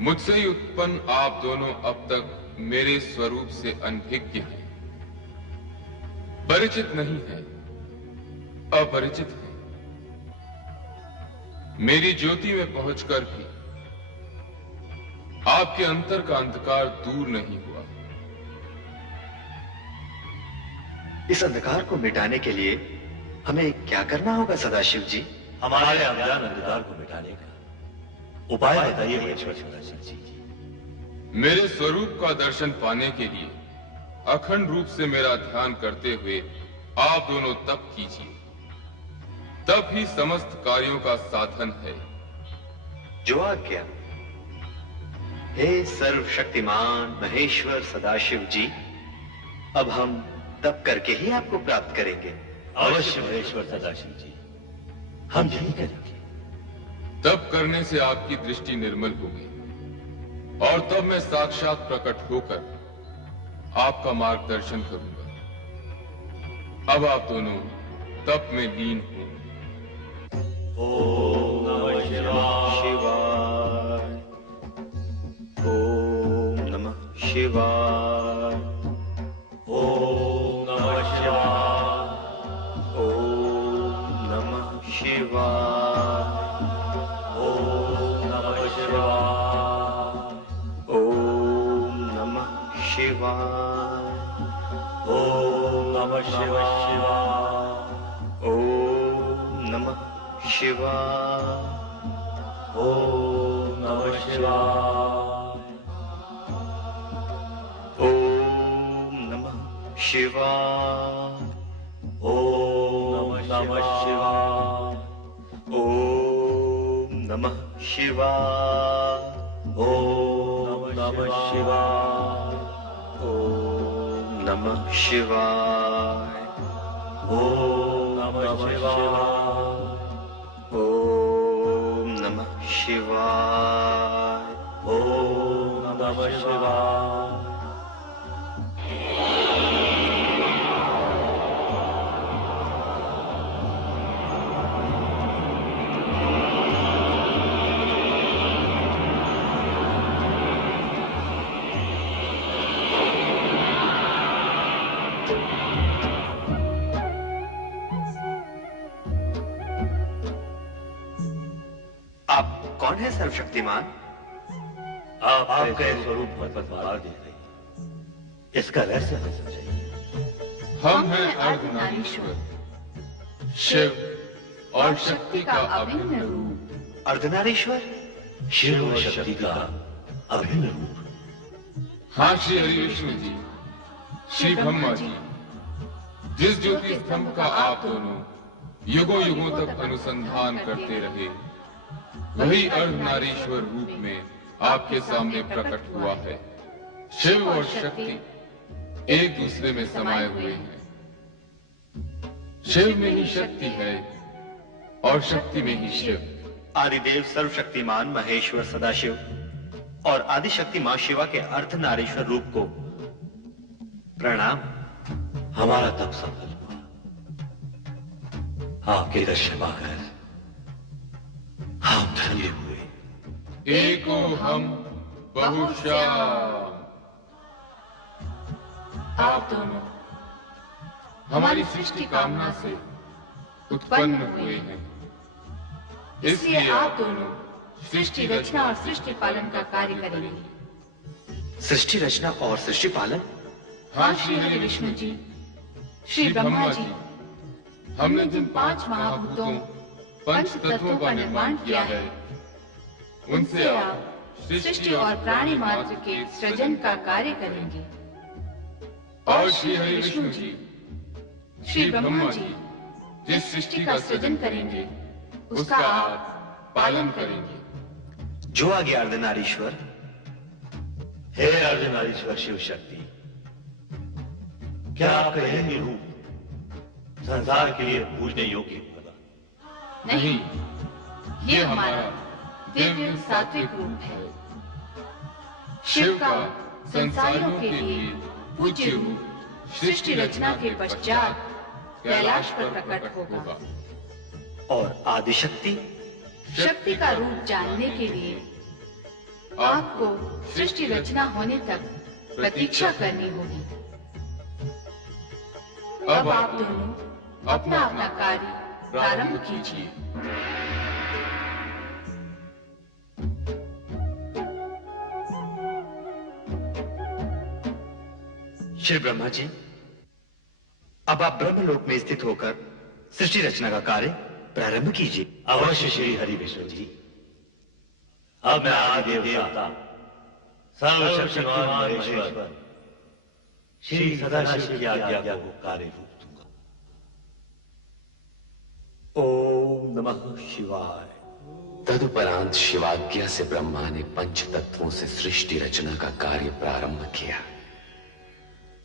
मुझसे ही उत्पन्न आप दोनों अब तक मेरे स्वरूप से अनभिज्ञ हैं, परिचित नहीं है, अपरिचित है। मेरी ज्योति में पहुंचकर भी आपके अंतर का अंधकार दूर नहीं हुआ। इस अंधकार को मिटाने के लिए हमें क्या करना होगा सदाशिव जी? हमारे अज्ञान अंधकार को मिटाने का उपाय बताइए महेश्वर सदाशिव जी। मेरे स्वरूप का दर्शन पाने के लिए अखंड रूप से मेरा ध्यान करते हुए आप दोनों तप कीजिए, तप ही समस्त कार्यों का साधन है। जो आज्ञा। हे सर्वशक्तिमान महेश्वर सदाशिव जी, अब हम तप करके ही आपको प्राप्त करेंगे। अवश्य महेश्वर सदाशिव जी, हम यही करेंगे। तप करने से आपकी दृष्टि निर्मल होगी और तब मैं साक्षात प्रकट होकर आपका मार्गदर्शन करूंगा। अब आप दोनों तप में लीन हो। ओम नमः शिवाय। ओम नमः शिवाय। ओम नमः शिवाय। ओम नमः शिवाय। ओम नमः शिवाय। ओम नमः शिवाय। ओम नमः शिवाय। ओम नमः शिवाय। ओम नमः शिवाय। ओम नमः शिवाय। ओम नमः शिवाय। ओम नमः शिवाय। ओम नमः शिवाय। ओम नमः शिवाय। ओम नमः शिवाय। ओम नमः शिवाय। ओम नमः शिवाय। आप कौन है सर्वशक्तिमान? आपका स्वरूप बार देख रही, इसका रहस्य हमें समझाइए। हम हैं अर्धनारीश्वर, शिव और शक्ति का अभिन्न रूप। अर्धनारीश्वर? शिव और शक्ति का अभिन्न रूप। हाँ श्री हरि विष्णु जी, श्री ब्रह्मा जी, जिस ज्योति स्तंभ का आप दोनों युगों युगों तक अनुसंधान करते रहे, वही अर्धनारीश्वर रूप में आपके सामने प्रकट हुआ है। शिव और शक्ति एक दूसरे में समाये हुए हैं। शिव में ही शक्ति है और शक्ति में ही शिव। आदिदेव सर्वशक्तिमान महेश्वर सदाशिव और आदिशक्ति मां शिवा के अर्धनारीश्वर रूप को प्रणाम। हमारा तप सफल हुआ। आपके दर्शन पाकर हम धन्य हुए। एको हम बहुश्याम। आप दोनों हमारी सृष्टि कामना से उत्पन्न हुए हैं, इसलिए आप दोनों सृष्टि रचना और सृष्टि पालन का कार्य करेंगे। सृष्टि रचना और सृष्टि पालन? हाँ श्री हरि विष्णु जी, श्री ब्रह्मा जी, हमने जिन 5 महाभूतों पंच तत्वों का निर्माण किया है, उनसे आप सृष्टि और प्राणी मात्र के सृजन का कार्य करेंगे। और श्री हरि विष्णु जी, श्री ब्रह्मा जी जिस सृष्टि का सृजन करेंगे, उसका आप पालन करेंगे। जो आगे अर्धनारीश्वर। हे अर्धनारीश्वर शिव शक्ति, क्या आपका यह रूप संसार के लिए पूजने योग्य होगा? नहीं, ये हमारा दिव्य सात्विक रूप है। शिव का संसारियों के लिए पूज्य रूप सृष्टि रचना के पश्चात कैलाश पर प्रकट होगा। और आदिशक्ति? शक्ति का रूप जानने के लिए आपको सृष्टि रचना होने तक प्रतीक्षा करनी होगी। अब आप दोनों अपना अपना कार्य प्रारंभ कीजिए। श्री ब्रह्मा जी, अब आप ब्रह्मलोक में स्थित होकर सृष्टि रचना का कार्य प्रारंभ कीजिए। अवश्य श्री हरि विष्णु जी। अब मैं आदि देवता सर्वशक्तिमान महेश्वर श्री सदाशिव की आज्ञा को कार्य रूप दूंगा। ओम नमः शिवाय। तदुपरांत शिवाज्ञा से ब्रह्मा ने पंच तत्वों से सृष्टि रचना का कार्य प्रारंभ किया।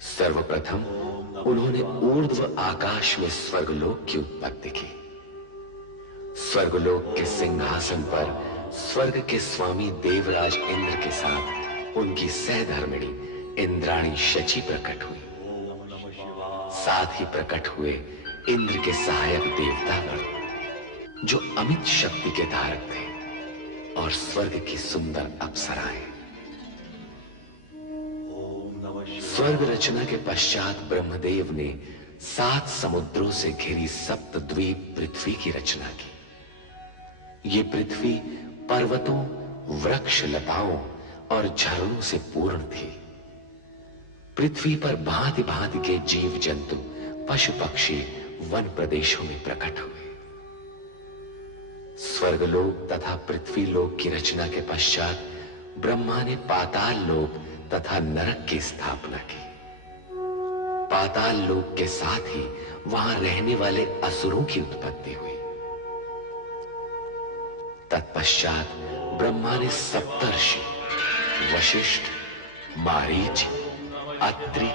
सर्वप्रथम उन्होंने ऊर्ध्व आकाश में स्वर्गलोक की उत्पत्ति की। स्वर्गलोक के सिंहासन पर स्वर्ग के स्वामी देवराज इंद्र के साथ उनकी सहधर्मिणी इंद्राणी शची प्रकट हुई। साथ ही प्रकट हुए इंद्र के सहायक देवतागण जो अमित शक्ति के धारक थे, और स्वर्ग की सुंदर अप्सराएं। स्वर्ग रचना के पश्चात ब्रह्मदेव ने 7 समुद्रों से घिरी सप्तद्वीप पृथ्वी की रचना की। ये पृथ्वी पर्वतों, वृक्ष, लताओं और झरनों से पूर्ण थी। पृथ्वी पर भांति भांति के जीव जंतु, पशु पक्षी वन प्रदेशों में प्रकट हुए। स्वर्गलोक तथा पृथ्वी लोक की रचना के पश्चात ब्रह्मा ने पाताल लोक तथा नरक की स्थापना की। पाताल लोक के साथ ही वहां रहने वाले असुरों की उत्पत्ति हुई। तत्पश्चात ब्रह्मा ने सप्तर्षि वशिष्ठ, मारीच, अत्रि,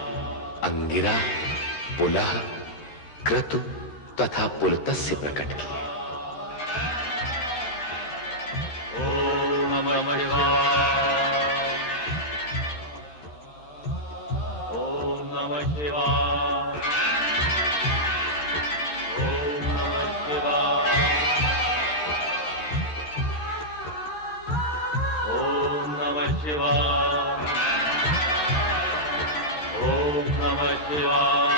अंगिरा, पुलह, क्रतु तथा पुलत्स्य प्रकट किए। ओम नमः शिवाय। ओम नमः शिवाय। ओम नमः शिवाय। ओम नमः शिवाय। ओम नमः शिवाय।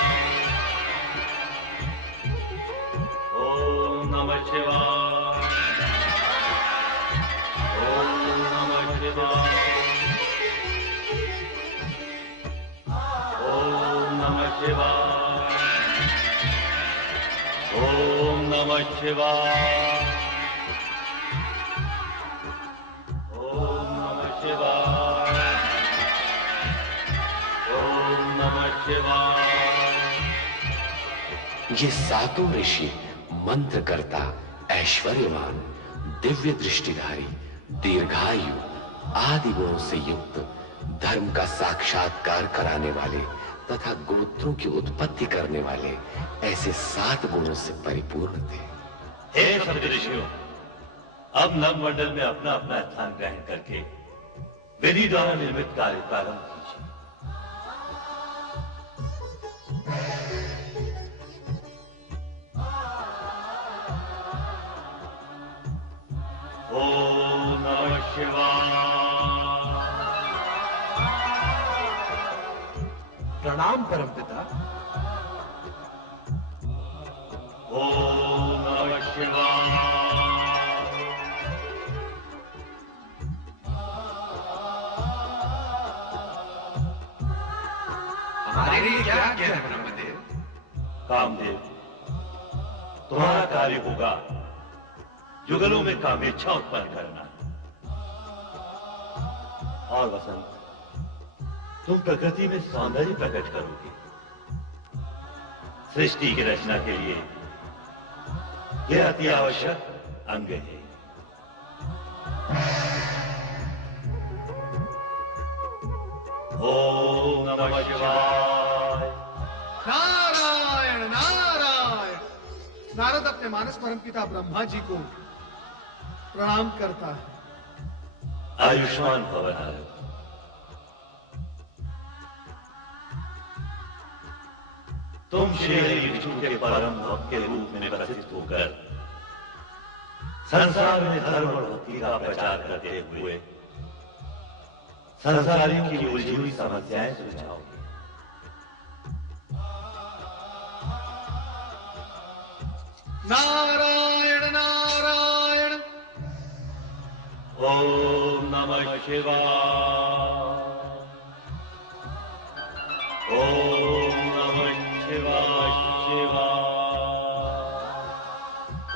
ओम नमः शिवाय। ओम नमः शिवाय। ओम नमः शिवाय। ओम नमः शिवाय। ओम नमः शिवाय। ओम नमः शिवाय। ये सातों ऋषि मंत्रकर्ता, ऐश्वर्यवान, दिव्य दृष्टिधारी, दीर्घायु आदि गुणों से युक्त, धर्म का साक्षात्कार कराने वाले तथा गोत्रों की उत्पत्ति करने वाले ऐसे 7 गुणों से परिपूर्ण थे। हे सप्तऋषियों, अब नवमंडल में अपना अपना स्थान ग्रहण करके विधि द्वारा निर्मित कार्य प्रारंभ कीजिए। ओम नमः शिवाय। प्रणाम परमपिता। ओम नमः शिवाय। हमारे लिए क्या आज्ञा है ब्रह्मदेव? कामदेव, तुम्हारा कार्य होगा युगलों में कामेच्छा उत्पन्न करना। और वसंत, तुम प्रकृति में सौंदर्य प्रकट करोगे। सृष्टि की रचना के लिए यह अति आवश्यक अंग है। ओम नमः शिवाय। नारायण नारायण। नारद अपने मानस परमपिता ब्रह्मा जी को प्रणाम करता है। आयुष्मान भव नारद। तुम श्री हरि विष्णु के परम भक्त के रूप में प्रसिद्ध होकर संसार में धर्म और भक्ति का प्रचार करते हुए संसारियों की उलझी हुई समस्याएं सुलझाओगे। नारायण नारायण। ओम नमः शिवाय। ओम नमः शिवाय शिवाय।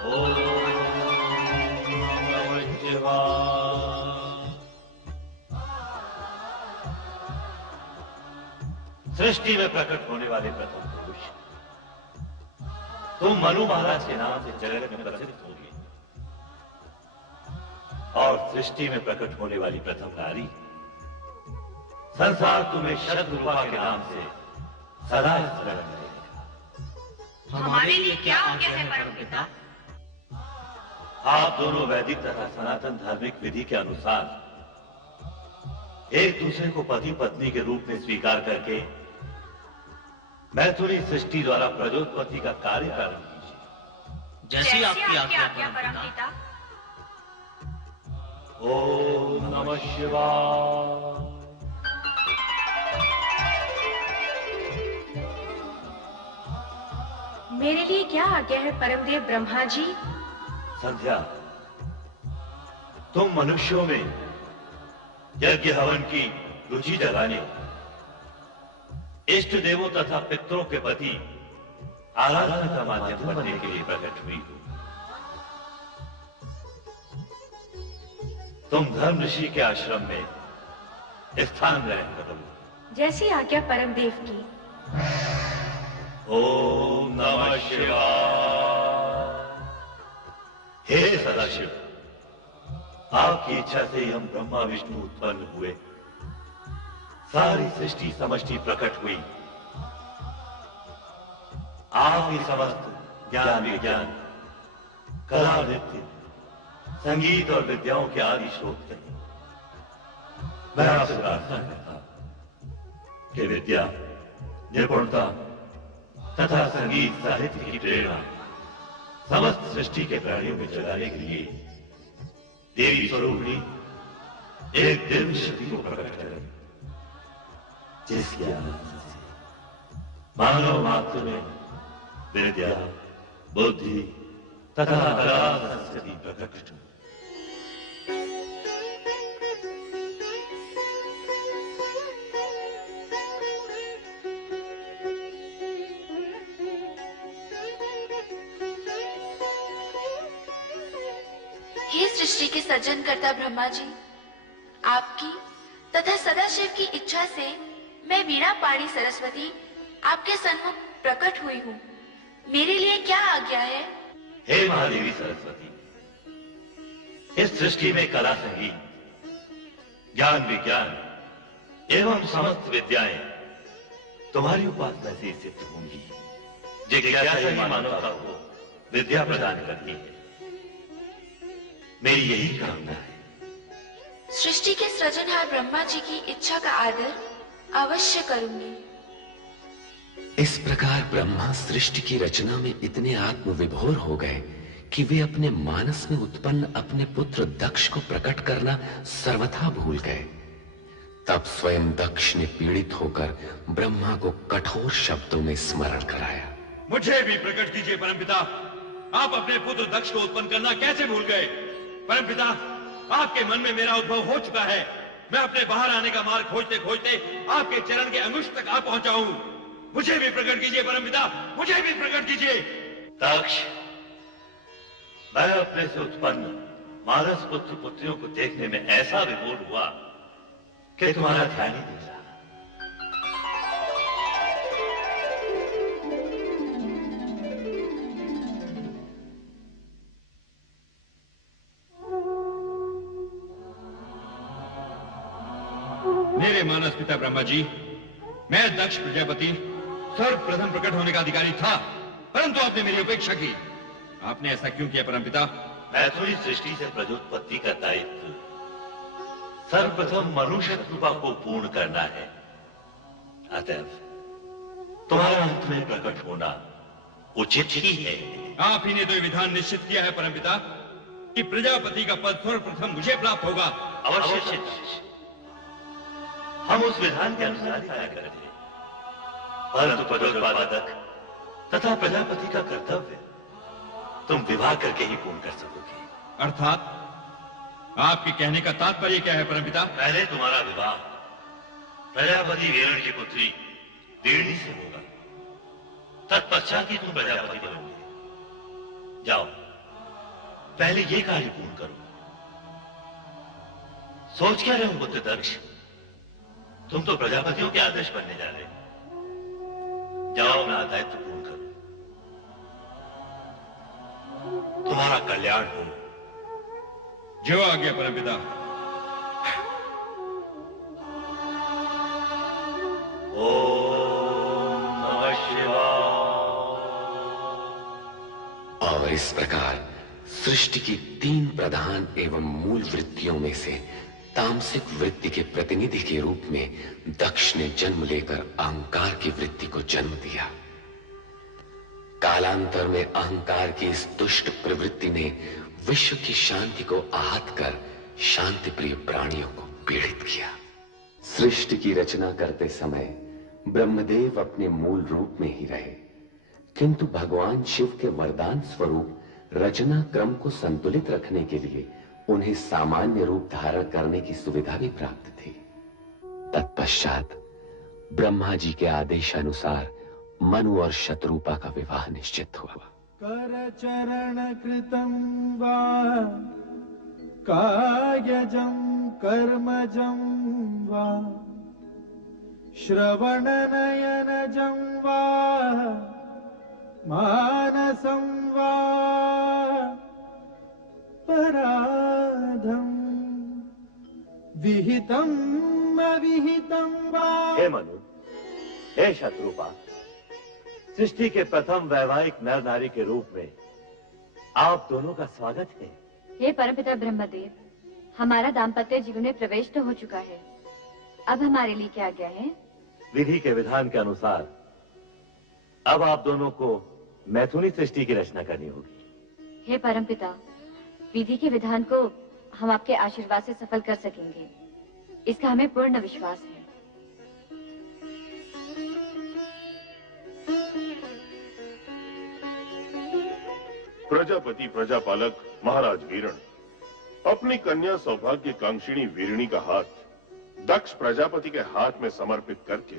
ओम नमः शिवाय। सृष्टि में प्रकट होने वाले प्रथम पुरुष तुम मनु महाराज के नाम से जगत में प्रसिद्ध होगी, और सृष्टि में प्रकट होने वाली प्रथम नारी संसार तुम्हें शतरूपा के नाम से सदा स्मरण करेगा। हमारे लिए क्या आज्ञा है परमपिता? आप दोनों वैदिक तथा सनातन धार्मिक विधि के अनुसार एक दूसरे को पति पत्नी के रूप में स्वीकार करके मैथुनी सृष्टि द्वारा प्रजोत्पत्ति का कार्य प्रारंभ कीजिए। जैसी आपकी आज्ञा परमपिता। ओम नमः शिवाय। मेरे लिए क्या आज्ञा है परमदेव ब्रह्मा जी? संध्या, तुम मनुष्यों में यज्ञ हवन की रुचि जगाने, इष्ट देवों तथा पितरों के प्रति आराधना का माध्यम बनने के लिए प्रकट हुई हो। तुम धर्म ऋषि के आश्रम में स्थान ग्रहण करो। जैसी आज्ञा परमदेव की। ओम नमः शिवाय। हे सदाशिव, आपकी इच्छा से ही हम ब्रह्मा विष्णु उत्पन्न हुए, सारी सृष्टि समष्टि प्रकट हुई। आप ही समस्त ज्ञान विज्ञान, कला नृत्य, संगीत और विद्याओं के आदि स्रोत हैं। मैं आपसे प्रार्थना करता हूं कि विद्या, निपुणता तथा संगीत साहित्य की प्रेरणा समस्त सृष्टि के प्राणियों में जगाने के लिए देवी स्वरूपी एक दिव्य शक्ति को प्रकट करें, जिसके आनंद से मानव मात्र में विद्या, बुद्धि तथा कला संस्कृति प्रकट हो। हे सृष्टि के सृजनकर्ता ब्रह्मा जी, आपकी तथा सदाशिव की इच्छा से मैं वीणा पाणी सरस्वती आपके सन्मुख प्रकट हुई हूँ। मेरे लिए क्या आज्ञा है? हे महादेवी सरस्वती, इस सृष्टि में कला, संगीत, ज्ञान विज्ञान एवं समस्त विद्याएं तुम्हारी उपासना से सिद्ध होंगी। जिज्ञासा ही मानवता को विद्या प्रदान करती है। मेरी यही कामना है। सृष्टि के सृजनहार ब्रह्मा जी की इच्छा का आदर अवश्य करूंगी। इस प्रकार ब्रह्मा सृष्टि की रचना में इतने आत्मविभोर हो गए कि वे अपने मानस में उत्पन्न अपने पुत्र दक्ष को प्रकट करना सर्वथा भूल गए। तब स्वयं दक्ष ने पीड़ित होकर ब्रह्मा को कठोर शब्दों में स्मरण कराया। मुझे भी प्रकट कीजिए परमपिता। आप अपने पुत्र दक्ष को उत्पन्न करना कैसे भूल गए? परमपिता, आपके मन में मेरा उद्भव हो चुका है। मैं अपने बाहर आने का मार्ग खोजते खोजते आपके चरण के अंगुष्ठ तक आ पहुंचा हूं। मुझे भी प्रकट कीजिए परमपिता, मुझे भी प्रकट कीजिए। दक्ष, मैं अपने से उत्पन्न मानस पुत्र पुत्रियों को देखने में ऐसा विभोर हुआ कि तुम्हारा ध्यान ही नहीं रहा। मेरे मानस पिता ब्रह्मा जी, मैं दक्ष प्रजापति सर्वप्रथम प्रकट होने का अधिकारी था, परंतु आपने मेरी उपेक्षा की। आपने ऐसा क्यों किया परमपिता? मैथुनी सृष्टि से प्रजोत्पत्ति का दायित्व सर्वप्रथम मनुष्य कृपा को पूर्ण करना है। अतएव तुम्हारा अंत में प्रकट होना उचित ही है। आप ही ने तो ये विधान निश्चित किया है परमपिता कि प्रजापति का पद सर्वप्रथम मुझे प्राप्त होगा। अवश्य। हम उस विधान के अनुसार ही कार्य करते हैं, परंतु पदोत्पादक तथा प्रजापति का कर्तव्य तुम विवाह करके ही पूर्ण कर सकोगे। अर्थात आपके कहने का तात्पर्य क्या है परमपिता? पहले तुम्हारा विवाह प्रजापति वीरण की पुत्री वीरणी से होगा, तत्पश्चात ही तुम प्रजापति बनोगे। जाओ, पहले ये कार्य पूर्ण करो। सोच क्या रहे हो पुत्र दक्ष, तुम तो प्रजापतियों के आदेश बनने जा रहे हो। जाओ, अपना दायित्व पूर्ण करो, तुम्हारा कल्याण हो। जो आज्ञा परमपिता। ओम नमः शिवाय। और इस प्रकार सृष्टि की 3 प्रधान एवं मूल वृत्तियों में से तामसिक वृत्ति के प्रतिनिधि के रूप में दक्ष ने जन्म लेकर अहंकार की वृत्ति को जन्म दिया। कालांतर में अहंकार की इस दुष्ट प्रवृत्ति ने विश्व की शांति को आहत कर शांति प्रिय प्राणियों को पीड़ित किया। सृष्टि की रचना करते समय ब्रह्मदेव अपने मूल रूप में ही रहे, किंतु भगवान शिव के वरदान स्वरूप रचना क्रम को संतुलित रखने के लिए उन्हें सामान्य रूप धारण करने की सुविधा भी प्राप्त थी। तत्पश्चात ब्रह्मा जी के आदेशानुसार मनु और शत्रुपा का विवाह निश्चित हुआ। कर चरण कृतं वा कायजं कर्मजं वा श्रवण नयनजं वा मानसं वा पराधं विहितं अविहितं वा। हे मनु, हे शत्रुपा, सृष्टि के प्रथम वैवाहिक नर नारी के रूप में आप दोनों का स्वागत है। हे परमपिता ब्रह्मदेव, हमारा दाम्पत्य जीवन में प्रवेश तो हो चुका है, अब हमारे लिए क्या आज्ञा है? विधि के विधान के अनुसार अब आप दोनों को मैथुनी सृष्टि की रचना करनी होगी। हे परमपिता, विधि के विधान को हम आपके आशीर्वाद से सफल कर सकेंगे, इसका हमें पूर्ण विश्वास है। प्रजापति प्रजापालक महाराज वीरण, अपनी कन्या सौभाग्य कांक्षिणी वीरणी का हाथ दक्ष प्रजापति के हाथ में समर्पित करके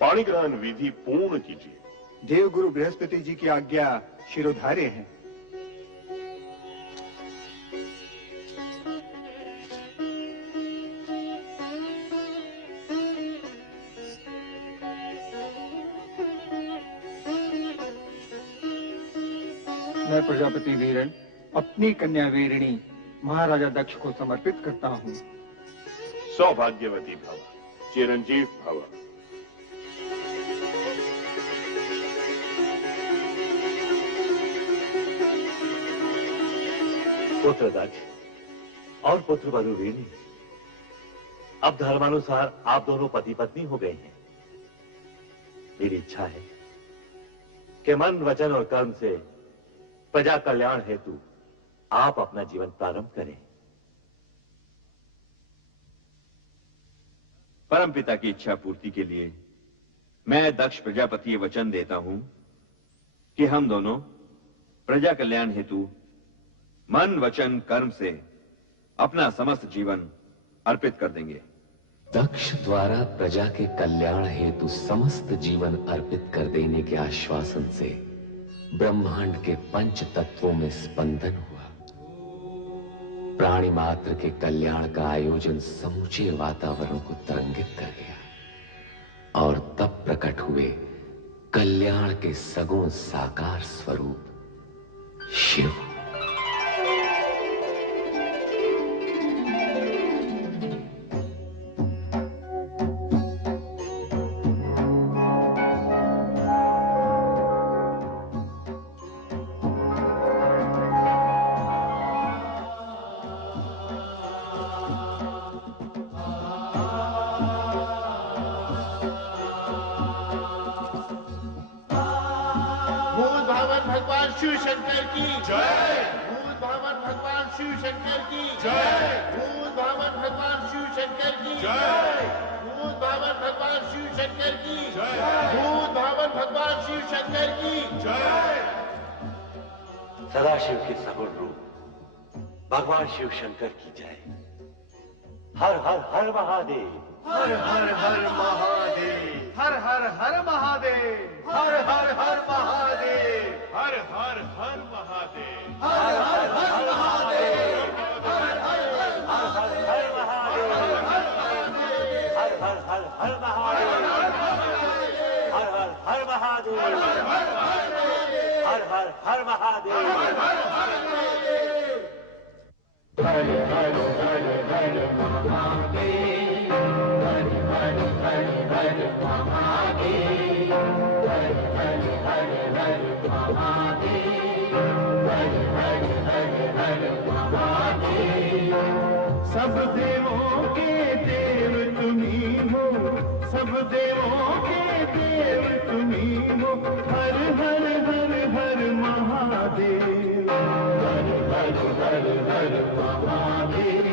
पाणी ग्रहण विधि पूर्ण कीजिए। देवगुरु बृहस्पति जी की आज्ञा शिरोधार्य है। मैं प्रजापति वीरण अपनी कन्या वीरणी महाराजा दक्ष को समर्पित करता हूँ। सौभाग्यवती भव, चिरंजीव भव। पुत्र दक्ष और पुत्र वधु वीरणी, अब धर्मानुसार आप दोनों पति पत्नी हो गए हैं। मेरी इच्छा है कि मन, वचन और कर्म से प्रजा कल्याण हेतु आप अपना जीवन प्रारंभ करें। परमपिता की इच्छा पूर्ति के लिए मैं दक्ष प्रजापति वचन देता हूं कि हम दोनों प्रजा कल्याण हेतु मन, वचन, कर्म से अपना समस्त जीवन अर्पित कर देंगे। दक्ष द्वारा प्रजा के कल्याण हेतु समस्त जीवन अर्पित कर देने के आश्वासन से ब्रह्मांड के 5 तत्वों में स्पंदन हुआ। प्राणी मात्र के कल्याण का आयोजन समूचे वातावरण को तरंगित कर गया और तब प्रकट हुए कल्याण के सगुण साकार स्वरूप शिव। भगवान शिव शंकर की जय। भूल भावन भगवान शिव शंकर की जय। भूल भावन भगवान शिव शंकर की जय। शंकर की भूत धावन भगवान शिव शंकर की जय। सदाशिव के सगुण रूप भगवान शिव शंकर की जय। हर हर हर महादेव, हर हर हर महादेव, हर हर हर महादेव, हर हर हर महादेव, हर हर हर महादेव, हर हर हर महादेव, हर हर हर महादेव, हर हर हर हर महादेव, हर हर हर महादेव, हर हर हर महादेव, हर हर हर हर महादेव, हर हर हर हर महादेव, हर हर हर हर महादेव, हर हर हर हर महादेव। सब देवों के देव तुम्ही हो, सब देवों के देव तुम्ही हो, हर हर हर हर महादेव, हर हर हर हर महादेव,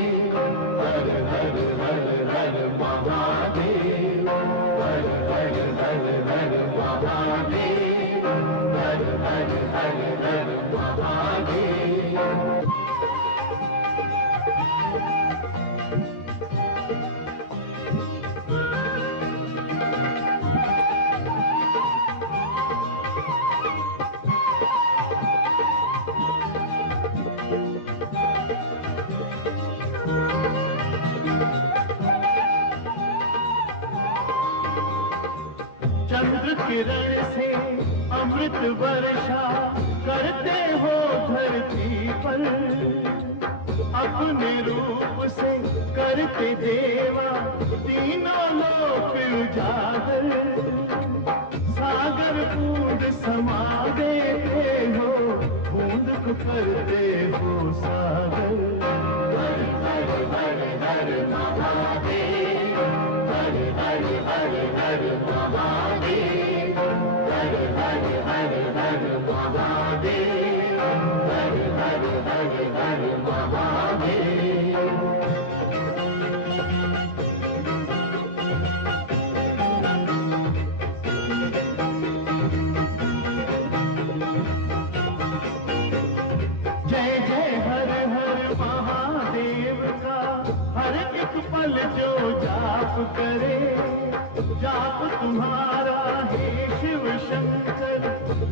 हर हर हर हर महादेव, हर हर हर हर महादेव, हर हर हर हर महादेव। चंद्र किरण से अमृत वर्षा करते हो धरती पर, अपने रूप से करते देवा तीनों लोक उजागर। सागर बूंद समा देते हो, बूंद को करते हो सागर। हर हर हर हर महादेव, हर हर हर हर महादेव, हर हर हर हर महादेव, हर हर हर हर महादेव। जय जय हर हर महादेव का हर एक पल जो जाप करे, जाप तुम्हारा हे शिव शंकर,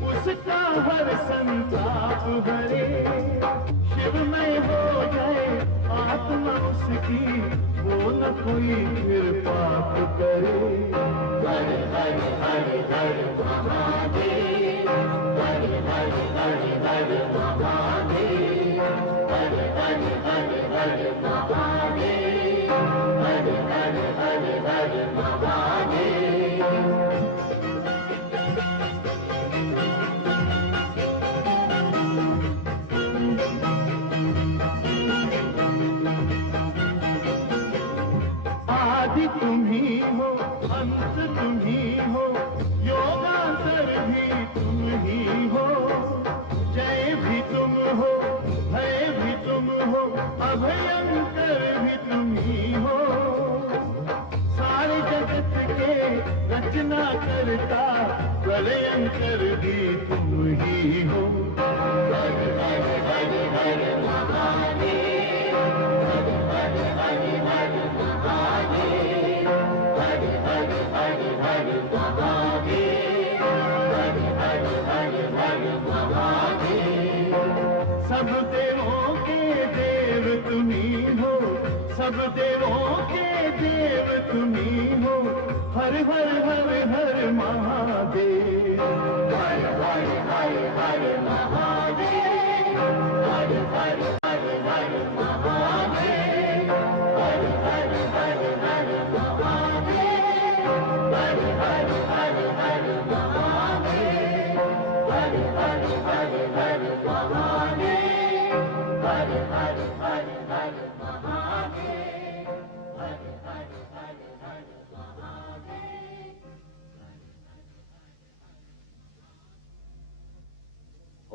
उसका हर संताप हरे। शिवमय हो जाए आत्मा उसकी, वो न कोई फिर पाप करे। हर हर हर हर महादेव, हर हर हर हर महादेव, हर हर हर हर महादेव, हर हर हर हर महादेव। आदि तुम्ही हो, अंत तुम्ही हो, योगांतर भी तुम ही हो। जय भी तुम हो, भय भी तुम हो, अभयंकर भी तुम ही हो। सारे जगत के रचना करता प्रलयंकर भी तुम ही हो। हर हर हर हर महादेव, हर हर हर हर महादेव, हर हर हर हर महादेव, हर हर हर हर महादेव। सब देवों के देव तुम्ही हो, सब देवों के देव तुम्ही हो, हर हर हर हर महादेव, हर हर हर हर महादेव, हर हर हर हर महादेव, हर हर हर हर महादेव, हर हर हर हर महादेव, हर हर हर हर महादेव, हर हर हर हर महादेव, हर हर हर हर महादेव।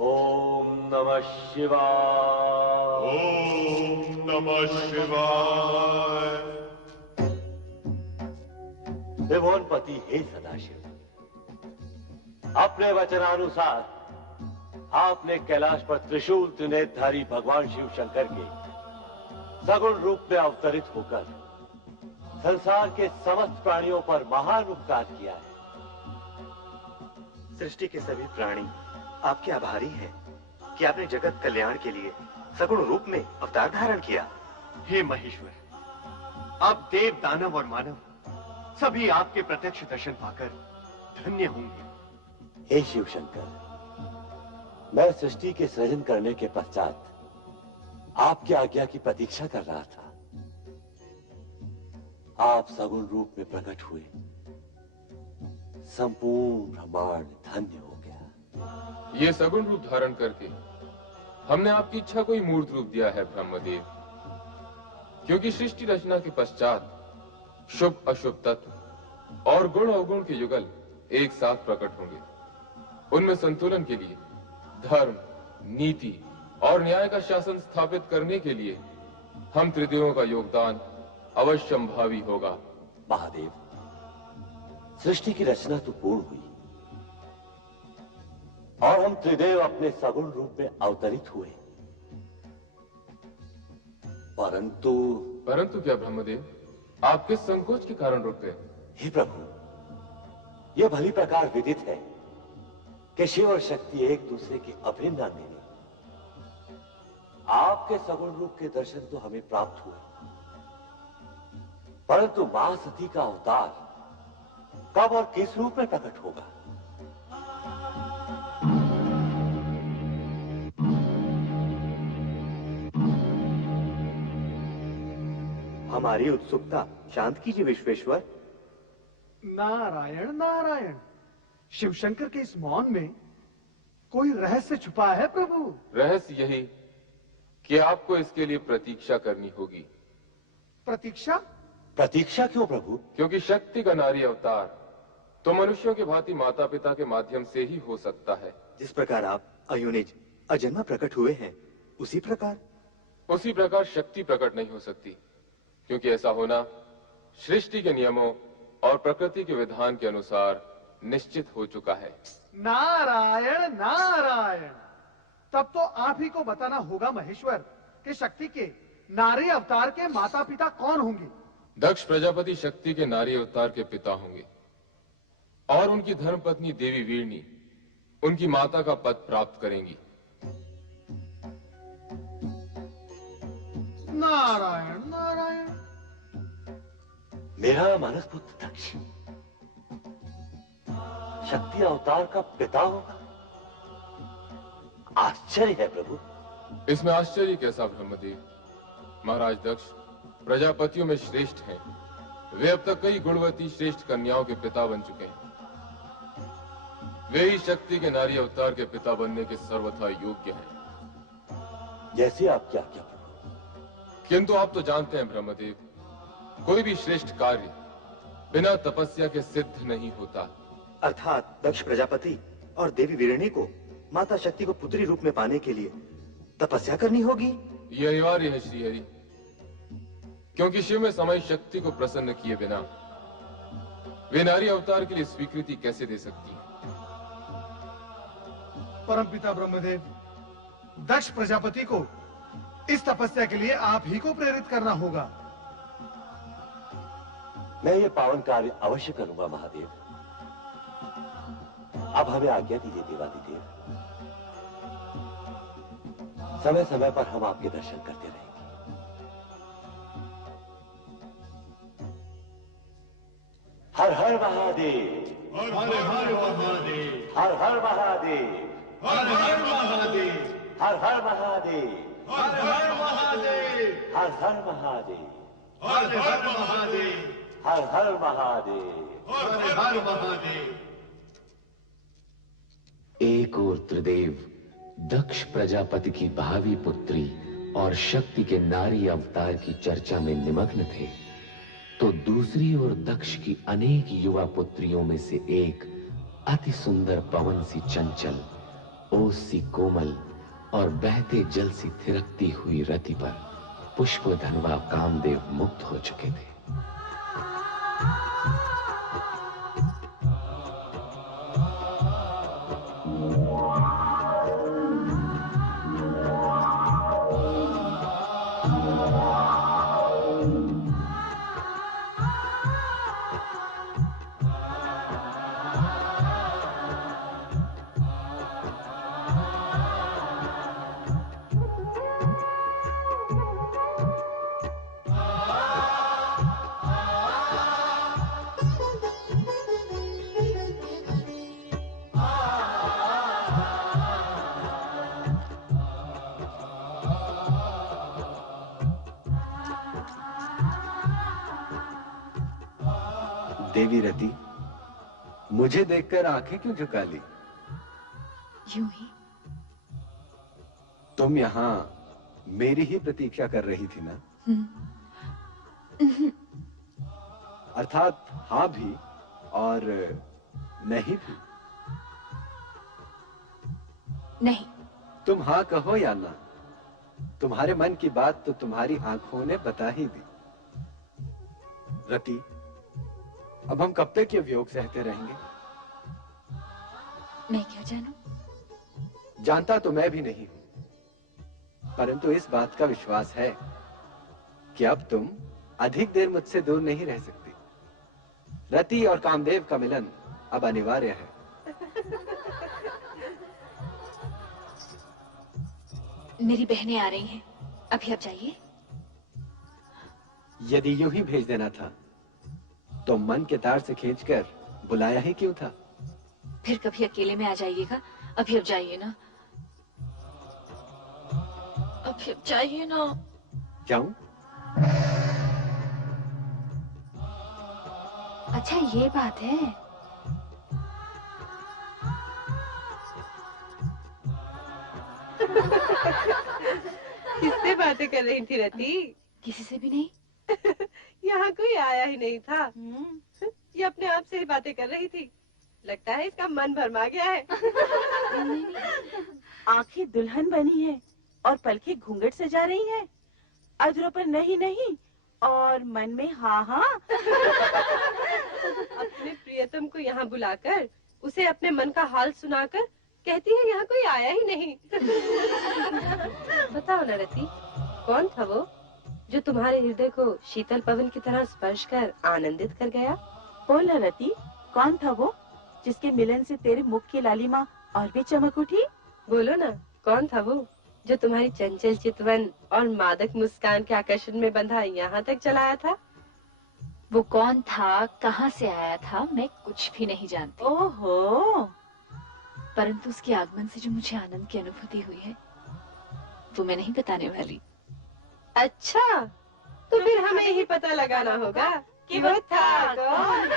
ओम नमः शिवाय, ओम नमः शिवाय। त्रिभुवनपति हे सदाशिव, अपने वचनानुसार आपने कैलाश पर त्रिशूल त्रिनेत्रधारी भगवान शिव शंकर के सगुण रूप में अवतरित होकर संसार के समस्त प्राणियों पर महान उपकार किया है। सृष्टि के सभी प्राणी आपके आभारी हैं कि आपने जगत कल्याण के लिए सगुण रूप में अवतार धारण किया। हे महेश्वर, अब देव, दानव और मानव सभी आपके प्रत्यक्ष दर्शन पाकर धन्य होंगे। हे शिव शंकर, मैं सृष्टि के सृजन करने के पश्चात आपकी आज्ञा की प्रतीक्षा कर रहा था। आप सगुण रूप में प्रकट हुए, संपूर्ण ब्रह्मांड धन्य हो गया। ये सगुण रूप धारण करके हमने आपकी इच्छा को ही मूर्त रूप दिया है ब्रह्मदेव, क्योंकि सृष्टि रचना के पश्चात शुभ अशुभ तत्व और गुण अवगुण के युगल एक साथ प्रकट होंगे। उनमें संतुलन के लिए धर्म, नीति और न्याय का शासन स्थापित करने के लिए हम त्रिदेवों का योगदान अवश्यंभावी होगा। महादेव, सृष्टि की रचना तो पूर्ण हुई और हम त्रिदेव अपने सगुण रूप में अवतरित हुए, परंतु क्या ब्रह्मदेव, आप किस संकोच के कारण रुक गए? हे प्रभु, यह भली प्रकार विदित है कि शिव और शक्ति एक दूसरे के अभिन्न अंग। आपके सगुण रूप के दर्शन तो हमें प्राप्त हुए, परंतु मां सती का अवतार कब और किस रूप में प्रकट होगा? हमारी उत्सुकता शांत कीजिए विश्वेश्वर। नारायण नारायण, शिवशंकर के इस मौन में कोई रहस्य छुपा है प्रभु। रहस्य यही कि आपको इसके लिए प्रतीक्षा करनी होगी। प्रतीक्षा? प्रतीक्षा क्यों प्रभु? क्योंकि शक्ति का नारी अवतार तो मनुष्यों के भांति माता पिता के माध्यम से ही हो सकता है। जिस प्रकार आप अयोनिज अजन्मा प्रकट हुए हैं, उसी प्रकार शक्ति प्रकट नहीं हो सकती, क्योंकि ऐसा होना सृष्टि के नियमों और प्रकृति के विधान के अनुसार निश्चित हो चुका है। नारायण नारायण, तब तो आप ही को बताना होगा महेश्वर कि शक्ति के नारी अवतार के माता पिता कौन होंगे। दक्ष प्रजापति शक्ति के नारी अवतार के पिता होंगे और उनकी धर्मपत्नी देवी वीरणी उनकी माता का पद प्राप्त करेंगी। नारायण नारायण, मेरा मानस पुत्र दक्ष शक्ति अवतार का पिता होगा? आश्चर्य है प्रभु। इसमें आश्चर्य कैसा ब्रह्मदेव? महाराज दक्ष प्रजापतियों में श्रेष्ठ हैं। वे अब तक कई गुणवती श्रेष्ठ कन्याओं के पिता बन चुके हैं। वे ही शक्ति के नारी अवतार के पिता बनने के सर्वथा योग्य हैं। जैसे आप क्या क्या प्रभु। किंतु आप तो जानते हैं ब्रह्मदेव, कोई भी श्रेष्ठ कार्य बिना तपस्या के सिद्ध नहीं होता। अर्थात दक्ष प्रजापति और देवी वीरणी को माता शक्ति को पुत्री रूप में पाने के लिए तपस्या करनी होगी। यह अनिवार्य है श्रीहरि, क्योंकि शिव में समाई शक्ति को प्रसन्न किए बिना वे नारी अवतार के लिए स्वीकृति कैसे दे सकती है? परमपिता ब्रह्मदेव, दक्ष प्रजापति को इस तपस्या के लिए आप ही को प्रेरित करना होगा। मैं ये पावन कार्य अवश्य करूंगा महादेव। अब हमें आज्ञा दीजिए देवादिदेव। समय समय पर हम आपके दर्शन करते रहेंगे। हर हर महादेव, हर हर महादेव, हर हर महादेव, हर हर महादेव, हर हर महादेव, हर हर महादेव, हर हर महादेव, हर हर महादेव, हर हर महादेव, हर हर महादेव। एक और त्रिदेव दक्ष प्रजापति की भावी पुत्री और शक्ति के नारी अवतार की चर्चा में निमग्न थे, तो दूसरी ओर दक्ष की अनेक युवा पुत्रियों में से एक अति सुंदर पवन सी चंचल, ओस सी कोमल और बहते जल सी थिरकती हुई रति पर पुष्पधनवा कामदेव मुक्त हो चुके थे। देवी रति, मुझे देखकर आंखें क्यों झुका ली? यूं ही। तुम यहाँ मेरी ही प्रतीक्षा कर रही थी ना? अर्थात हाँ भी और नहीं भी। नहीं। तुम हाँ कहो या ना, तुम्हारे मन की बात तो तुम्हारी आंखों ने बता ही दी। रति, अब हम कब तक ये वियोग सहते रहेंगे? मैं क्या जानूं? जानता तो मैं भी नहीं हूं, परंतु इस बात का विश्वास है कि अब तुम अधिक देर मुझसे दूर नहीं रह सकती। रति और कामदेव का मिलन अब अनिवार्य है। मेरी बहनें आ रही हैं, अभी आप जाइए। यदि यूं ही भेज देना था तो मन के तार से खींचकर बुलाया ही क्यों था? फिर कभी अकेले में आ जाइएगा। अभी अब जाइए ना, अभी अब जाइए ना। जाऊं? अच्छा ये बात है। किससे बातें कर रही थी रति? किसी से भी नहीं। यहाँ कोई आया ही नहीं था। ये अपने आप से ही बातें कर रही थी। लगता है इसका मन भरमा गया है। आंखें दुल्हन बनी है और पलकें घूंघट सजा रही हैं। अधरों पर नहीं नहीं और मन में हाँ हाँ। अपने प्रियतम को यहाँ बुलाकर उसे अपने मन का हाल सुनाकर कहती है यहाँ कोई आया ही नहीं। बताओ ना रति, कौन था वो जो तुम्हारे हृदय को शीतल पवन की तरह स्पर्श कर आनंदित कर गया? बोल ना रति, कौन था वो जिसके मिलन से तेरे मुख की लालिमा और भी चमक उठी? बोलो ना, कौन था वो जो तुम्हारी चंचल चितवन और मादक मुस्कान के आकर्षण में बंधा यहाँ तक चलाया था? वो कौन था, कहाँ से आया था, मैं कुछ भी नहीं जानती। ओहो, परंतु उसके आगमन से जो मुझे आनंद की अनुभूति हुई है वो मैं नहीं बताने वाली। अच्छा, तो फिर हमें ही पता लगाना होगा कि वो था कौन।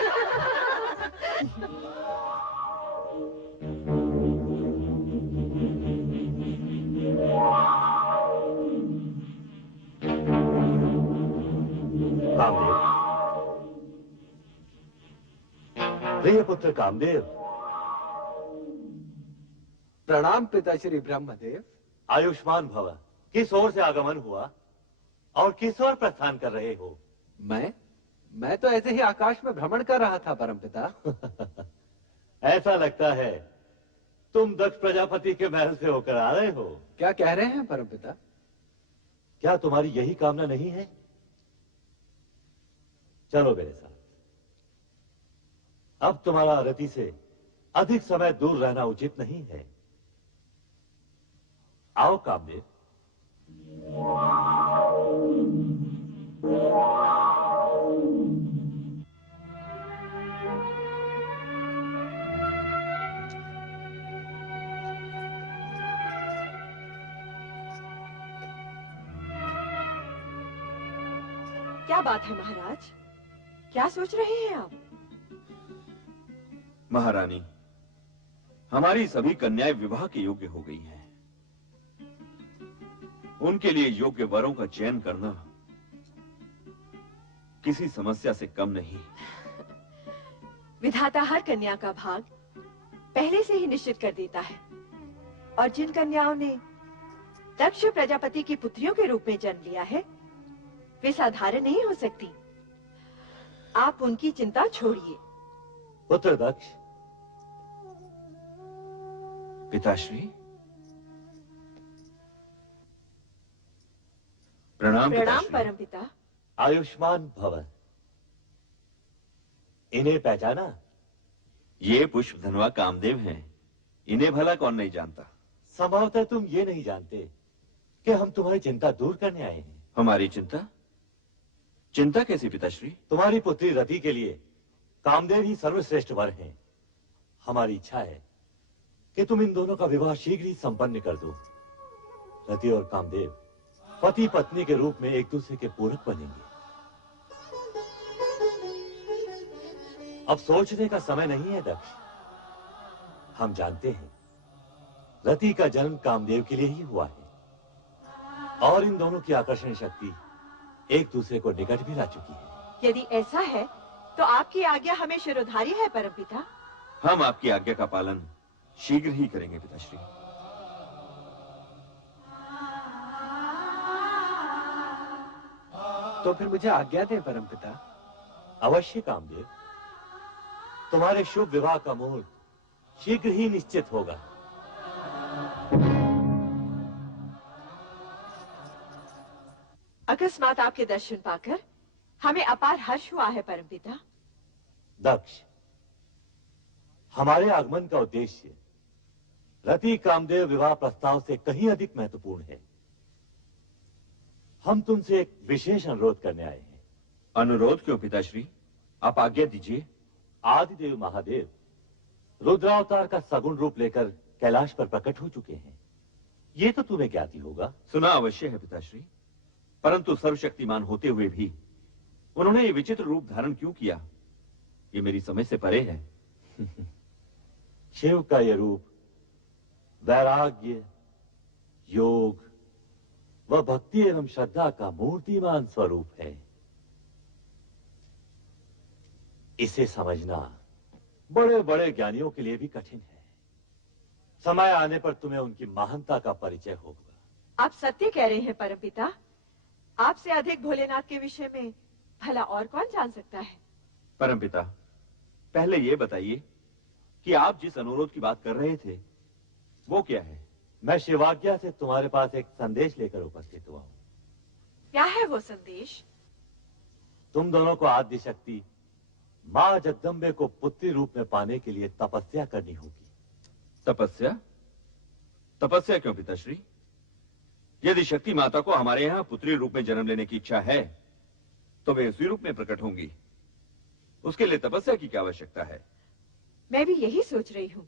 कामदेव, प्रिय पुत्र कामदेव। प्रणाम पिताश्री ब्रह्मदेव। आयुष्मान भव। किस ओर से आगमन हुआ और किस ओर प्रस्थान कर रहे हो? मैं तो ऐसे ही आकाश में भ्रमण कर रहा था परमपिता। ऐसा लगता है तुम दक्ष प्रजापति के महल से होकर आ रहे हो। क्या कह रहे हैं परमपिता? क्या तुम्हारी यही कामना नहीं है? चलो मेरे साथ। अब तुम्हारा रति से अधिक समय दूर रहना उचित नहीं है। आओ कामदेव। क्या बात है महाराज, क्या सोच रहे हैं आप? महारानी, हमारी सभी कन्याएं विवाह के योग्य हो गई हैं। उनके लिए योग्य वरों का चयन करना किसी समस्या से कम नहीं। विधाता हर कन्या का भाग पहले से ही निश्चित कर देता है, और जिन कन्याओं ने दक्ष प्रजापति की पुत्रियों के रूप में जन्म लिया है वे साधारण नहीं हो सकती। आप उनकी चिंता छोड़िए। पुत्र दक्ष। पिताश्री, प्रणाम। प्रणाम परमपिता। आयुष्मान भव। इन्हें पहचाना? ये पुष्प धनवा कामदेव हैं। इन्हें भला कौन नहीं जानता। संभवतः तुम ये नहीं जानते कि हम तुम्हारी चिंता दूर करने आए हैं। हमारी चिंता? चिंता कैसी पिताश्री? तुम्हारी पुत्री रति के लिए कामदेव ही सर्वश्रेष्ठ वर हैं। हमारी इच्छा है कि तुम इन दोनों का विवाह शीघ्र ही संपन्न कर दो। रति और कामदेव पति पत्नी के रूप में एक दूसरे के पूरक बनेंगे। अब सोचने का समय नहीं है दक्ष। हम जानते हैं रति का जन्म कामदेव के लिए ही हुआ है और इन दोनों की आकर्षण शक्ति एक दूसरे को निकट भी ला चुकी है। यदि ऐसा है तो आपकी आज्ञा हमें शिरोधार्य है परमपिता। हम आपकी आज्ञा का पालन शीघ्र ही करेंगे पिताश्री। तो फिर मुझे आज्ञा दे परमपिता। अवश्य कामदेव, तुम्हारे शुभ विवाह का मुहूर्त शीघ्र ही निश्चित होगा। अकस्मात आपके दर्शन पाकर हमें अपार हर्ष हुआ है परमपिता। दक्ष, हमारे आगमन का उद्देश्य रति कामदेव विवाह प्रस्ताव से कहीं अधिक महत्वपूर्ण है। हम तुमसे एक विशेष अनुरोध करने आए हैं। अनुरोध क्यों पिताश्री? आप आज्ञा दीजिए। आदिदेव महादेव रुद्रावतार का सगुण रूप लेकर कैलाश पर प्रकट हो चुके हैं। ये तो तुम्हें ज्ञात ही होगा। सुना अवश्य है पिताश्री, परंतु सर्वशक्तिमान होते हुए भी उन्होंने ये विचित्र रूप धारण क्यों किया, ये मेरी समझ से परे है। शिव का यह रूप वैराग्य, योग व भक्ति एवं श्रद्धा का मूर्तिमान स्वरूप है। इसे समझना बड़े बड़े ज्ञानियों के लिए भी कठिन है। समय आने पर तुम्हें उनकी महानता का परिचय होगा। आप सत्य कह रहे हैं परमपिता। आपसे अधिक भोलेनाथ के विषय में भला और कौन जान सकता है? परमपिता, पहले ये बताइए कि आप जिस अनुरोध की बात कर रहे थे वो क्या है? मैं शिवाज्ञा से तुम्हारे पास एक संदेश लेकर उपस्थित हुआ हूं। क्या है वो संदेश? तुम दोनों को आद्य शक्ति मां जगदम्बे को पुत्री रूप में पाने के लिए तपस्या करनी होगी। तपस्या? तपस्या क्यों पिताश्री? यदि शक्ति माता को हमारे यहाँ पुत्री रूप में जन्म लेने की इच्छा है तो वे उसी रूप में प्रकट होंगी। उसके लिए तपस्या की क्या आवश्यकता है? मैं भी यही सोच रही हूँ।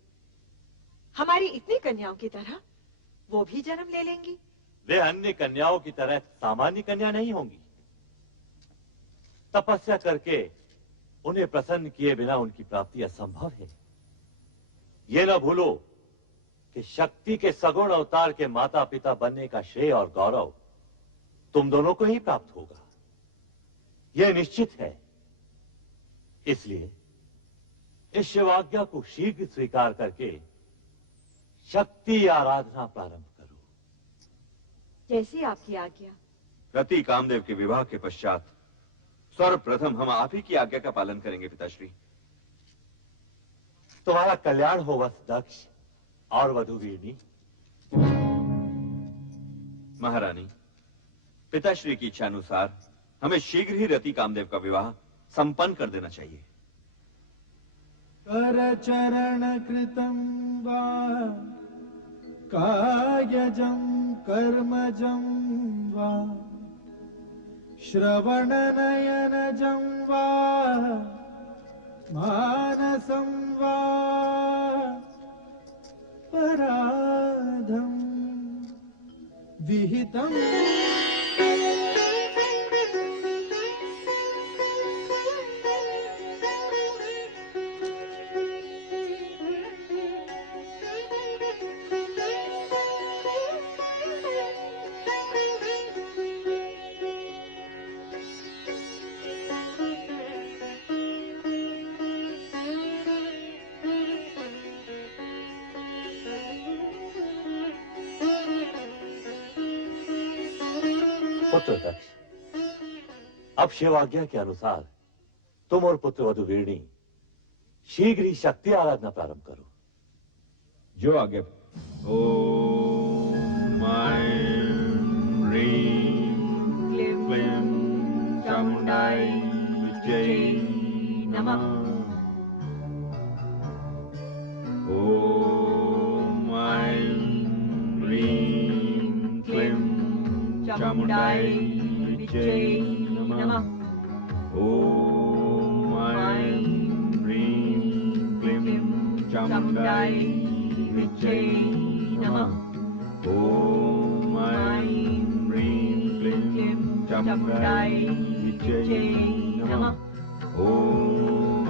हमारी इतनी कन्याओं की तरह वो भी जन्म ले लेंगी। वे अन्य कन्याओं की तरह सामान्य कन्या नहीं होंगी। तपस्या करके उन्हें प्रसन्न किए बिना उनकी प्राप्ति असंभव है। ये न भूलो कि शक्ति के सगुण अवतार के माता पिता बनने का श्रेय और गौरव तुम दोनों को ही प्राप्त होगा, यह निश्चित है। इसलिए इस शिवाज्ञा को शीघ्र स्वीकार करके शक्ति आराधना प्रारंभ करो। जैसी आपकी आज्ञा। रति कामदेव के विवाह के पश्चात सर्वप्रथम हम आप ही की आज्ञा का पालन करेंगे पिताश्री। तुम्हारा कल्याण हो वत्स दक्ष और वधु वीरनी। महारानी, पिताश्री की इच्छा अनुसार हमें शीघ्र ही रति कामदेव का विवाह संपन्न कर देना चाहिए। कर चरण कृतं वा कायजं कर्मजं वा श्रवण नयनजं वा मानसं वा पराधं विहितं पुत्र दक्ष, अब शिवाज्ञा के अनुसार तुम और पुत्र वधु वीरनी शीघ्र ही शक्ति आराधना प्रारंभ करो। जो आज्ञा। ओम ह्रीं क्लीं चामुंडाय विद्महे नमः। ओम ह्रीं क्लीं चामुंडाय विद्महे नमः। ओम ह्रीं क्लीं चामुंडाय विद्महे नमः। ओम ह्रीं क्लीं चामुंडाय विद्महे नमः। ओम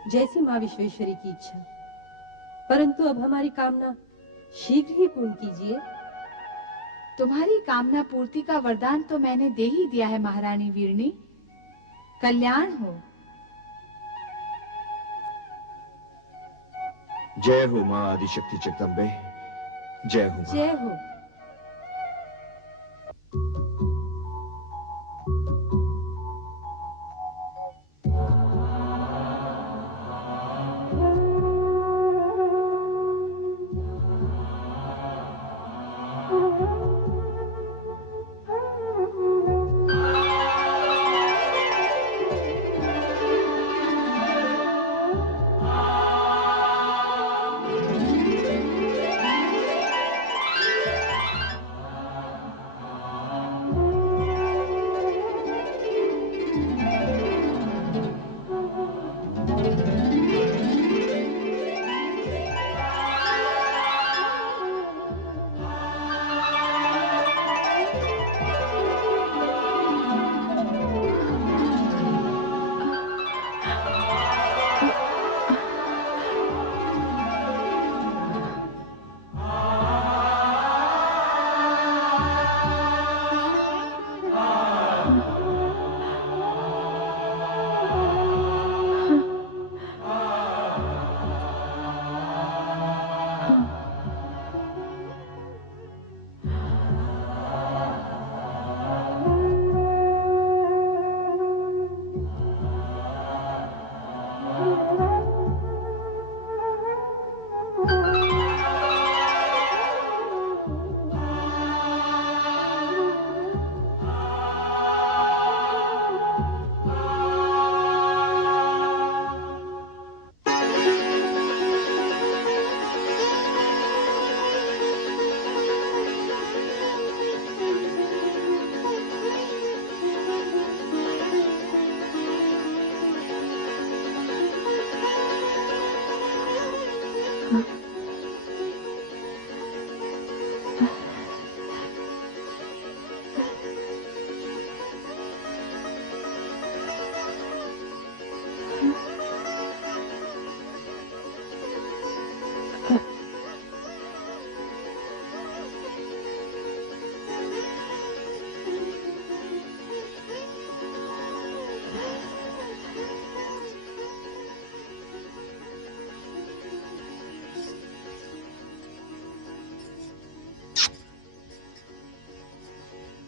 जैसी माँ विश्वेश्वरी की इच्छा। परंतु अब हमारी कामना शीघ्र ही पूर्ण कीजिए। तुम्हारी कामना पूर्ति का वरदान तो मैंने दे ही दिया है महारानी वीरणी। कल्याण हो। जय हो माँ आदिशक्ति जगदम्बे, जय हो माँ। जय हो।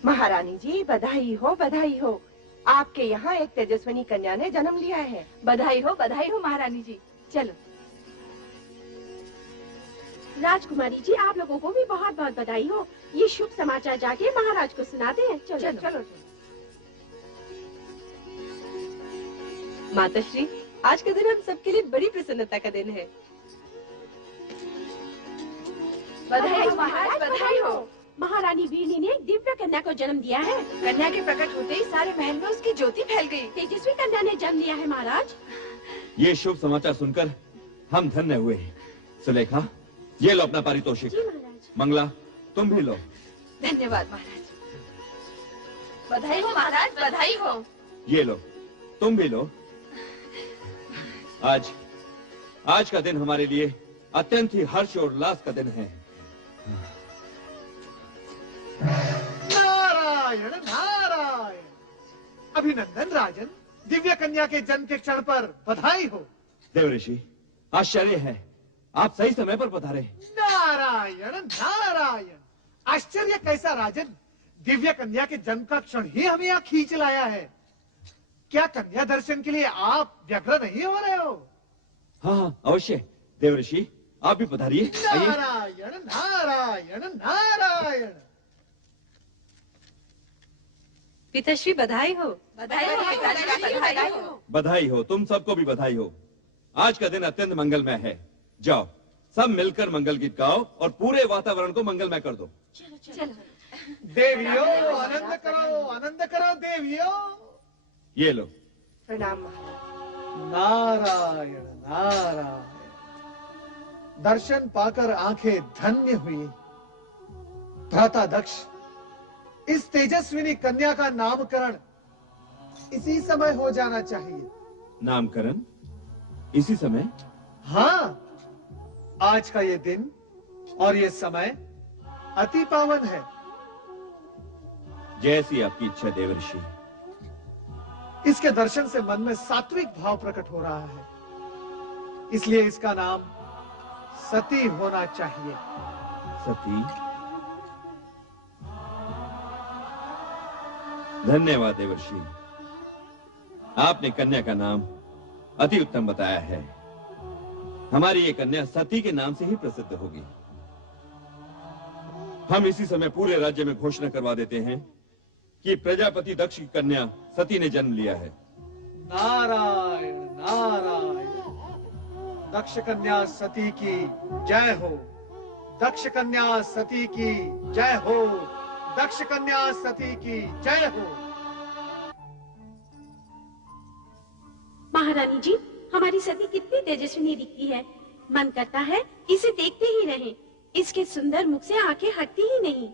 महारानी जी बधाई हो, बधाई हो। आपके यहाँ एक तेजस्विनी कन्या ने जन्म लिया है। बधाई हो महारानी जी। चलो। राजकुमारी जी, आप लोगों को भी बहुत बहुत बधाई हो। ये शुभ समाचार जाके महाराज को सुनाते हैं। चलो चलो, चलो, चलो। माताश्री, आज का दिन हम सबके लिए बड़ी प्रसन्नता का दिन है। बधाई हो महाराज, बधाई हो। महारानी वीरनी ने एक दिव्य कन्या को जन्म दिया है। कन्या के प्रकट होते ही सारे महल में उसकी ज्योति फैल गई। तेजस्वी कन्या ने जन्म लिया है महाराज। ये शुभ समाचार सुनकर हम धन्य हुए। सुलेखा, ये लो अपना पारितोषिक। जी महाराज। मंगला, तुम भी लो। धन्यवाद महाराज। बधाई हो महाराज, बधाई हो। ये लो, तुम भी लो। आज का दिन हमारे लिए अत्यंत ही हर्ष और उल्लास का दिन है। नारायण नारायण। अभिनंदन राजन, दिव्य कन्या के जन्म के क्षण पर बधाई हो। देवऋषि, आश्चर्य है, आप सही समय पर पधारे। नारायण नारायण। आश्चर्य कैसा राजन, दिव्य कन्या के जन्म का क्षण ही हमें यहाँ खींच लाया है। क्या कन्या दर्शन के लिए आप व्यग्र नहीं हो रहे हो? हाँ, अवश्य। देवऋषि, आप भी पधारिए। आइए। नारायण नारायण नारायण। पिताश्री बधाई हो। बधाई हो पिताश्री, बधाई हो। बधाई हो, तुम सबको भी बधाई हो। आज का दिन अत्यंत मंगलमय है। जाओ, सब मिलकर मंगल गीत गाओ और पूरे वातावरण को मंगलमय कर दो। चलो। देवियों आनंद करो देवियों। ये लो। प्रणाम महाराज। नारायण नारायण। दर्शन पाकर आंखें धन्य हुई। भ्राता दक्ष, इस तेजस्विनी कन्या का नामकरण इसी समय हो जाना चाहिए। नामकरण? इसी समय? हाँ, आज का ये दिन और ये समय अति पावन है। जैसी आपकी इच्छा देवर्षि। इसके दर्शन से मन में सात्विक भाव प्रकट हो रहा है, इसलिए इसका नाम सती होना चाहिए। सती? धन्यवाद देवर्षि, आपने कन्या का नाम अति उत्तम बताया है। हमारी ये कन्या सती के नाम से ही प्रसिद्ध होगी। हम इसी समय पूरे राज्य में घोषणा करवा देते हैं कि प्रजापति दक्ष की कन्या सती ने जन्म लिया है। नारायण नारायण। दक्ष कन्या सती की जय हो। दक्ष कन्या सती की जय हो। दक्ष कन्या सती की जय हो। महारानी जी, हमारी सती कितनी तेजस्विनी दिखती है। मन करता है इसे देखते ही रहें। इसके सुंदर मुख से आंखें हटती ही नहीं।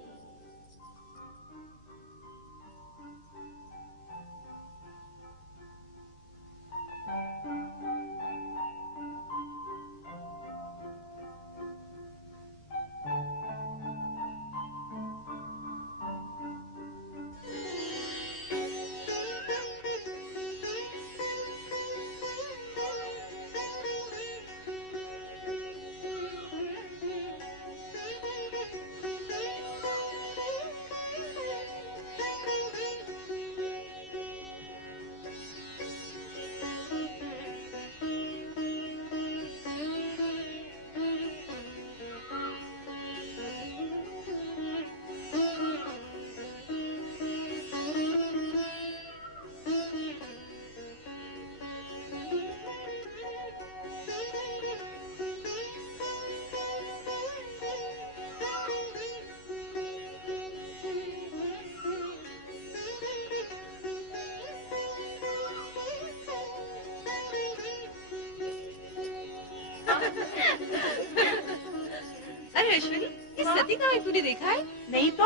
अरे ऐश्वर्या, इस सती कहाँ तूने देखा है? नहीं तो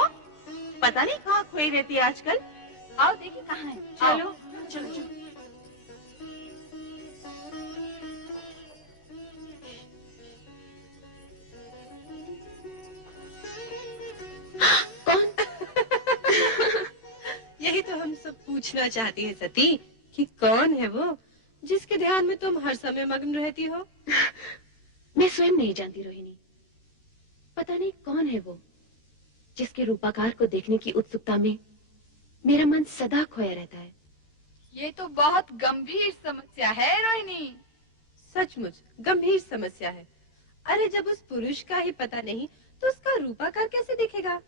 पता नहीं कहाँ खोई रहती है आजकल। आओ देखिए कहाँ है। चलो चलो चलो। यही तो हम सब पूछना चाहती है सती कि कौन है वो जिसके ध्यान में तुम हर समय मग्न रहती हो। मैं स्वयं नहीं जानती रोहिणी। पता नहीं कौन है वो जिसके रूपाकार को देखने की उत्सुकता में मेरा मन सदा खोया रहता है। ये तो बहुत गंभीर समस्या है रोहिणी। सचमुच गंभीर समस्या है। अरे जब उस पुरुष का ही पता नहीं तो उसका रूपाकार कैसे दिखेगा?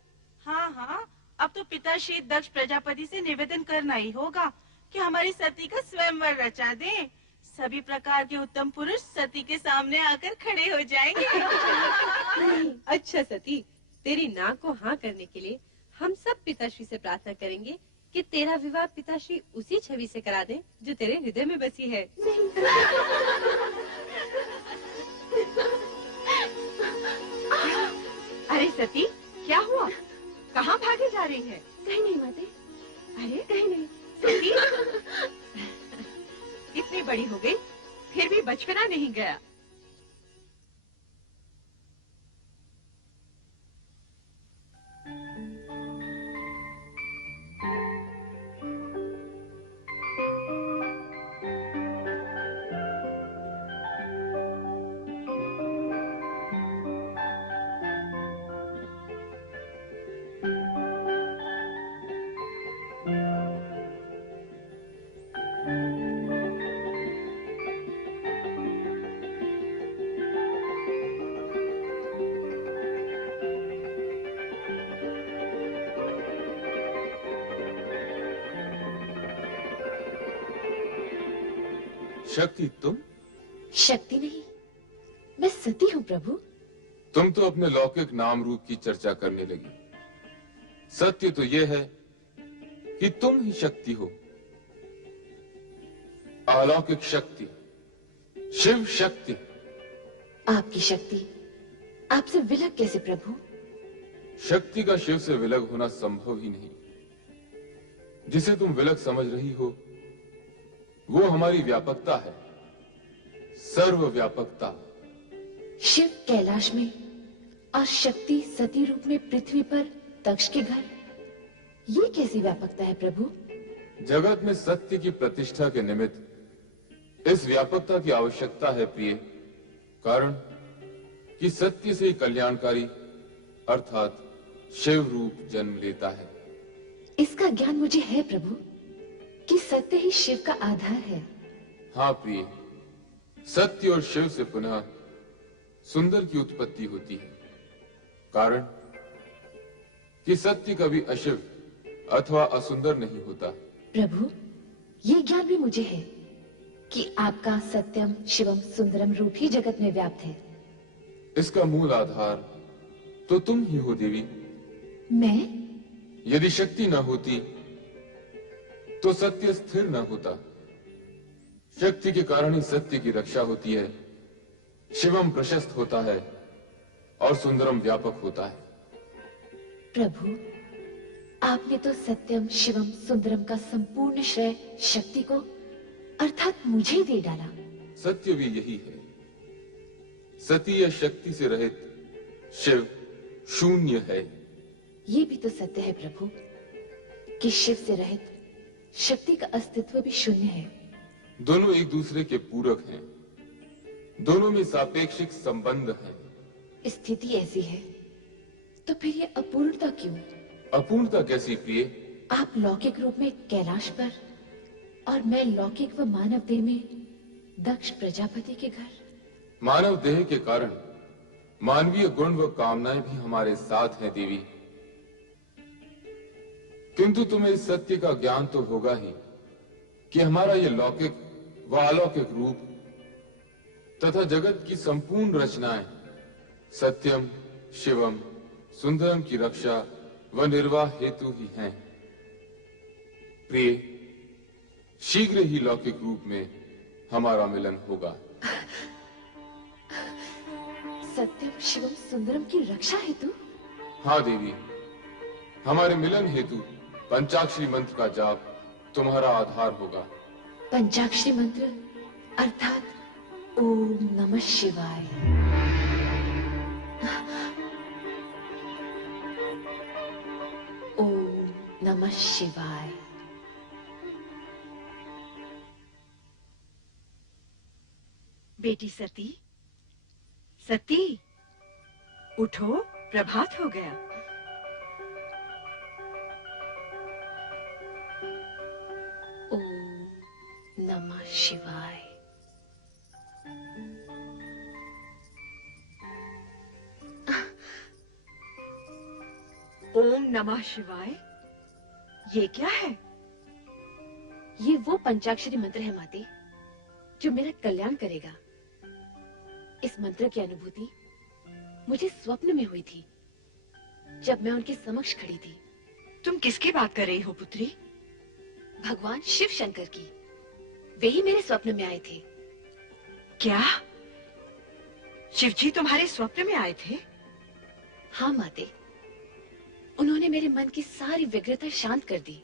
हाँ हाँ, अब तो पिताश्री दक्ष प्रजापति से निवेदन करना ही होगा कि हमारी सती का स्वयंवर रचा दें। सभी प्रकार के उत्तम पुरुष सती के सामने आकर खड़े हो जाएंगे। अच्छा सती, तेरी नाक को हाँ करने के लिए हम सब पिताश्री से प्रार्थना करेंगे कि तेरा विवाह पिताश्री उसी छवि से करा दें जो तेरे हृदय में बसी है। अरे सती, क्या हुआ? कहाँ भागे जा रही है? कहीं नहीं माते। अरे कहीं नहीं। सती इतनी बड़ी हो गई फिर भी बचपना नहीं गया। शक्ति तुम? शक्ति नहीं, मैं सती हूँ प्रभु। तुम तो अपने लौकिक नाम रूप की चर्चा करने लगी। सत्य तो यह है कि तुम ही शक्ति हो। अलौकिक शक्ति, शिव शक्ति। आपकी शक्ति आपसे विलग कैसे प्रभु? शक्ति का शिव से विलग होना संभव ही नहीं। जिसे तुम विलग समझ रही हो वो हमारी व्यापकता है। सर्वव्यापकता। शिव कैलाश में और शक्ति सती रूप में पृथ्वी पर दक्ष के घर, ये कैसी व्यापकता है प्रभु? जगत में सत्य की प्रतिष्ठा के निमित्त इस व्यापकता की आवश्यकता है प्रिय, कारण कि सत्य से ही कल्याणकारी अर्थात शिव रूप जन्म लेता है। इसका ज्ञान मुझे है प्रभु कि सत्य ही शिव का आधार है। हाँ प्रिय, सत्य और शिव से पुनः सुंदर की उत्पत्ति होती है, कारण कि सत्य कभी अशिव अथवा असुंदर नहीं होता। प्रभु, ये ज्ञान भी मुझे है कि आपका सत्यम शिवम सुंदरम रूप ही जगत में व्याप्त है। इसका मूल आधार तो तुम ही हो देवी। मैं? यदि शक्ति न होती तो सत्य स्थिर न होता। शक्ति के कारण ही सत्य की रक्षा होती है, शिवम प्रशस्त होता है और सुंदरम व्यापक होता है। प्रभु, आपने तो सत्यम शिवम सुंदरम का संपूर्ण श्रेय शक्ति को अर्थात मुझे दे डाला। सत्य भी यही है। सती या शक्ति से रहित शिव शून्य है। ये भी तो सत्य है प्रभु कि शिव से रहित शक्ति का अस्तित्व भी शून्य है। दोनों एक दूसरे के पूरक हैं, दोनों में सापेक्षिक संबंध है। स्थिति ऐसी है तो फिर ये अपूर्णता क्यों? अपूर्णता कैसी प्रिय? आप लौकिक रूप में कैलाश पर और मैं लौकिक व मानव देह में दक्ष प्रजापति के घर। मानव देह के कारण मानवीय गुण व कामनाएं भी हमारे साथ हैं देवी, किंतु तुम्हें इस सत्य का ज्ञान तो होगा ही कि हमारा ये लौकिक व अलौकिक रूप तथा जगत की संपूर्ण रचनाएं सत्यम शिवम सुंदरम की रक्षा व निर्वाह हेतु ही हैं। प्रिय, शीघ्र ही लौकिक रूप में हमारा मिलन होगा। सत्यम शिवम सुंदरम की रक्षा हेतु? हाँ देवी, हमारे मिलन हेतु पंचाक्षरी मंत्र का जाप तुम्हारा आधार होगा। पंचाक्षरी मंत्र अर्थात ओम नमः शिवाय। ओम नमः शिवाय। बेटी सती, सती उठो, प्रभात हो गया। ओम नमः शिवाय। ओम नमः शिवाय, ये क्या है? ये वो पंचाक्षरी मंत्र है माते जो मेरा कल्याण करेगा। इस मंत्र की अनुभूति मुझे स्वप्न में हुई थी जब मैं उनके समक्ष खड़ी थी। तुम किसकी बात कर रही हो पुत्री? भगवान शिव शंकर की। वे ही मेरे स्वप्न में आए थे। क्या शिवजी तुम्हारे स्वप्न में आए थे? हाँ माते, उन्होंने मेरे मन की सारी व्यग्रता शांत कर दी।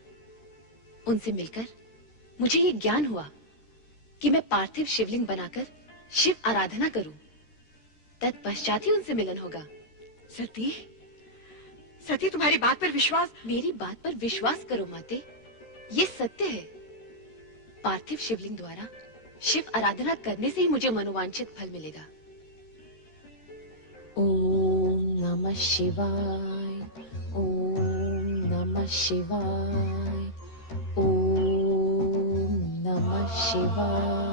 उनसे मिलकर मुझे ये ज्ञान हुआ कि मैं पार्थिव शिवलिंग बनाकर शिव आराधना करूं। तत्पश्चात ही उनसे मिलन होगा। सती, सती तुम्हारी बात पर विश्वास? मेरी बात पर विश्वास करो माते, ये सत्य है। पार्थिव शिवलिंग द्वारा शिव आराधना करने से ही मुझे मनोवांछित फल मिलेगा। ओम नमः शिवाय। ओम नमः शिवाय। ओम नमः शिवाय।